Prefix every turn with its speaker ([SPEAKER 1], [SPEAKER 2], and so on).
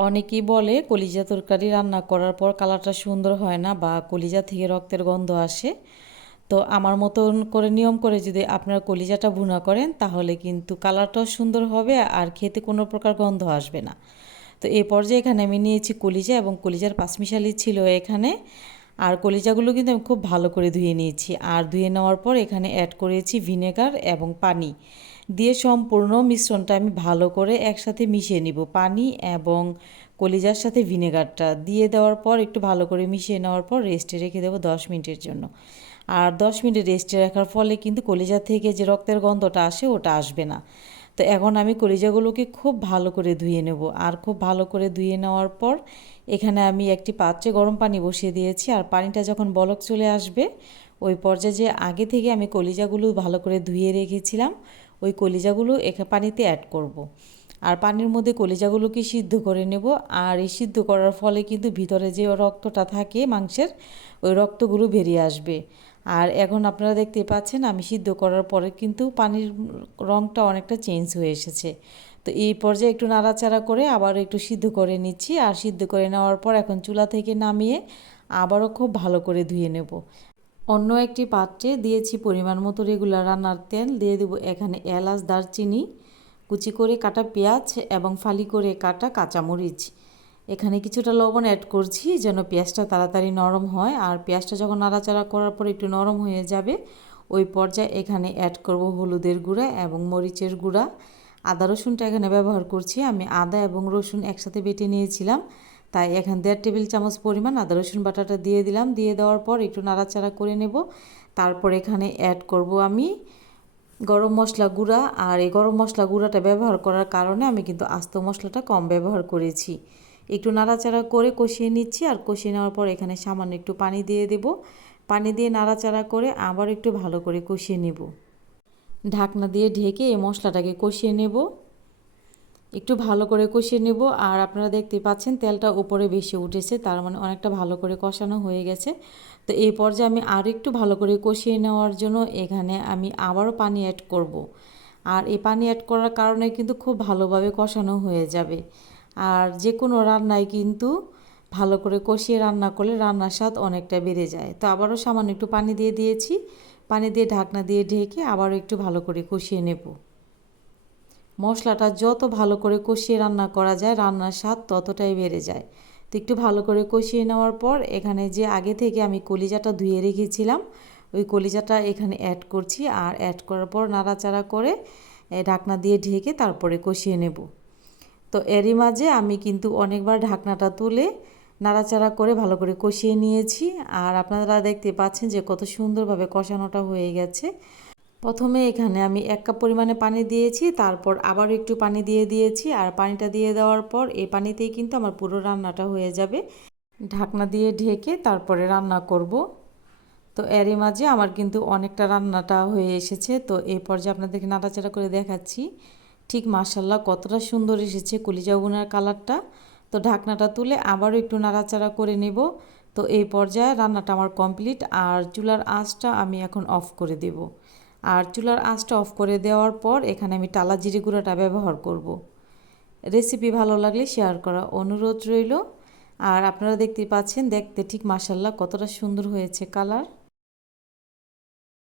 [SPEAKER 1] অনেকেই বলে কলিজা তরকারি রান্না করার পর কালারটা সুন্দর হয় না বা কলিজা থেকে রক্তের গন্ধ আসে। তো আমার মতন করে নিয়ম করে যদি আপনারা কলিজাটা ভুনা করেন, তাহলে কিন্তু কালারটাও সুন্দর হবে আর খেতে কোনো প্রকার গন্ধ আসবে না। তো এই পর্যায়ে এখানে আমি নিয়েছি কলিজা এবং কলিজার পাঁচমিশালি ছিল এখানে। আর কলিজাগুলো কিন্তু আমি খুব ভালো করে ধুয়ে নিয়েছি। আর ধুয়ে নেওয়ার পর এখানে অ্যাড করেছি ভিনেগার এবং পানি। দিয়ে সম্পূর্ণ মিশ্রণটা আমি ভালো করে একসাথে মিশিয়ে নিব। পানি এবং কলিজার সাথে ভিনেগারটা দিয়ে দেওয়ার পর একটু ভালো করে মিশিয়ে নেওয়ার পর রেস্টে রেখে দেবো দশ মিনিটের জন্য। আর দশ মিনিট রেস্টে রাখার ফলে কিন্তু কলিজা থেকে যে রক্তের গন্ধটা আসে ওটা আসবে না। তো এখন আমি কলিজাগুলোকে খুব ভালো করে ধুয়ে নেব। আর খুব ভালো করে ধুয়ে নেওয়ার পর এখানে আমি একটি পাত্রে গরম পানি বসিয়ে দিয়েছি। আর পানিটা যখন বলক চলে আসবে, ওই পর্যায়ে যে আগে থেকে আমি কলিজাগুলো ভালো করে ধুয়ে রেখেছিলাম ওই কলিজাগুলো এখানে পানিতে অ্যাড করব। আর পানির মধ্যে কলিজাগুলোকে সিদ্ধ করে নেব। আর এই সিদ্ধ করার ফলে কিন্তু ভিতরে যে রক্তটা থাকে মাংসের, ওই রক্তগুলো বেরিয়ে আসবে। আর এখন আপনারা দেখতে পাচ্ছেন, আমি সিদ্ধ করার পরে কিন্তু পানির রঙটা অনেকটা চেঞ্জ হয়ে এসেছে। তো এই পর্যায়ে একটু নাড়াচাড়া করে আবার একটু সিদ্ধ করে নিচ্ছি। আর সিদ্ধ করে নেওয়ার পর এখন চুলা থেকে নামিয়ে আবারও খুব ভালো করে ধুয়ে নেব। অন্য একটি পাত্রে দিয়েছি পরিমাণ মতো রেগুলার রান্নার তেল, দিয়ে দেবো এখানে এলাচ, দারচিনি, কুচি করে কাটা পেঁয়াজ এবং ফালি করে কাটা কাঁচামরিচ। এখানে কিছুটা লবণ অ্যাড করছি যেন পেঁয়াজটা তাড়াতাড়ি নরম হয়, আর পেঁয়াজটা যখন নাড়াচাড়া করার পর একটু নরম হয়ে যাবে, ওই পর্যায়ে এখানে অ্যাড করব হলুদের গুঁড়া এবং মরিচের গুঁড়া। আদা রসুনটা এখানে ব্যবহার করছি, আমি আদা এবং রসুন একসাথে বেটে নিয়েছিলাম। তাই এখানে দেড় টেবিল চামচ পরিমাণ আদা, রসুন বাটাটা দিয়ে দিলাম। দিয়ে দেওয়ার পর একটু নাড়াচাড়া করে নেব। তারপর এখানে অ্যাড করব আমি গরম মশলা গুঁড়া। আর এই গরম মশলা গুঁড়াটা ব্যবহার করার কারণে আমি কিন্তু আস্ত মশলাটা কম ব্যবহার করেছি। একটু নাড়াচাড়া করে কষিয়ে নিচ্ছি। আর কষিয়ে নেওয়ার পর এখানে সামান্য একটু পানি দিয়ে দেব। পানি দিয়ে নাড়াচাড়া করে আবার একটু ভালো করে কষিয়ে নেব। ঢাকনা দিয়ে ঢেকে এই মশলাটাকে কষিয়ে নেব। একটু ভালো করে কষিয়ে নেব। আর আপনারা দেখতে পাচ্ছেন তেলটা উপরে বেশি উঠেছে, তার মানে অনেকটা ভালো করে কষানো হয়ে গেছে। তো এই পর্যায়ে আমি আর একটু ভালো করে কষিয়ে নেওয়ার জন্য এখানে আমি আবারও পানি অ্যাড করব। আর এই পানি অ্যাড করার কারণে কিন্তু খুব ভালোভাবে কষানো হয়ে যাবে। আর যে কোনো রান্নায় কিন্তু ভালো করে কষিয়ে রান্না করলে রান্নার স্বাদ অনেকটা বেড়ে যায়। তো আবারও সামান্য একটু পানি দিয়ে দিয়েছি। পানি দিয়ে ঢাকনা দিয়ে ঢেকে আবারও একটু ভালো করে কষিয়ে নেব। মশলাটা যত ভালো করে কষিয়ে রান্না করা যায়, রান্নার স্বাদ ততটাই বেড়ে যায়। তো একটু ভালো করে কষিয়ে নেওয়ার পর এখানে যে আগে থেকে আমি কলিজাটা ধুয়ে রেখেছিলাম, ওই কলিজাটা এখানে অ্যাড করছি আর অ্যাড করার পর নাড়াচাড়া করে ঢাকনা দিয়ে ঢেকে তারপরে কষিয়ে নেব। তো এরই মাঝে আমি কিন্তু অনেকবার ঢাকনাটা তুলে নাড়াচাড়া করে ভালো করে কষিয়ে নিয়েছি। আর আপনারা দেখতে পাচ্ছেন যে কত সুন্দরভাবে কষানোটা হয়ে গেছে। প্রথমে এখানে আমি এক কাপ পরিমাণে পানি দিয়েছি, তারপর আবার একটু পানি দিয়ে দিয়েছি আর পানিটা দিয়ে দেওয়ার পর এই পানিতেই কিন্তু আমার পুরো রান্নাটা হয়ে যাবে। ঢাকনা দিয়ে ঢেকে তারপরে রান্না করব। তো এরই মাঝে আমার কিন্তু অনেকটা রান্নাটা হয়ে এসেছে, তো এই পর্যায়ে আপনাদেরকে নাড়াচাড়া করে দেখাচ্ছি। ঠিক মাসাল্লাহ কতটা সুন্দর এসেছে কলিজা বোনার কালারটা। তো ঢাকনাটা তুলে আবারও একটু নাড়াচাড়া করে নেব। তো এই পর্যায়ে রান্নাটা আমার কমপ্লিট আর চুলার আঁচটা আমি এখন অফ করে দেব। আর চুলার আঁচটা অফ করে দেওয়ার পর এখানে আমি টালা জিরে গুঁড়াটা ব্যবহার করব। রেসিপি ভালো লাগলে শেয়ার করা অনুরোধ রইল আর আপনারা দেখতে পাচ্ছেন, দেখতে ঠিক মাসাল্লাহ কতটা সুন্দর হয়েছে কালার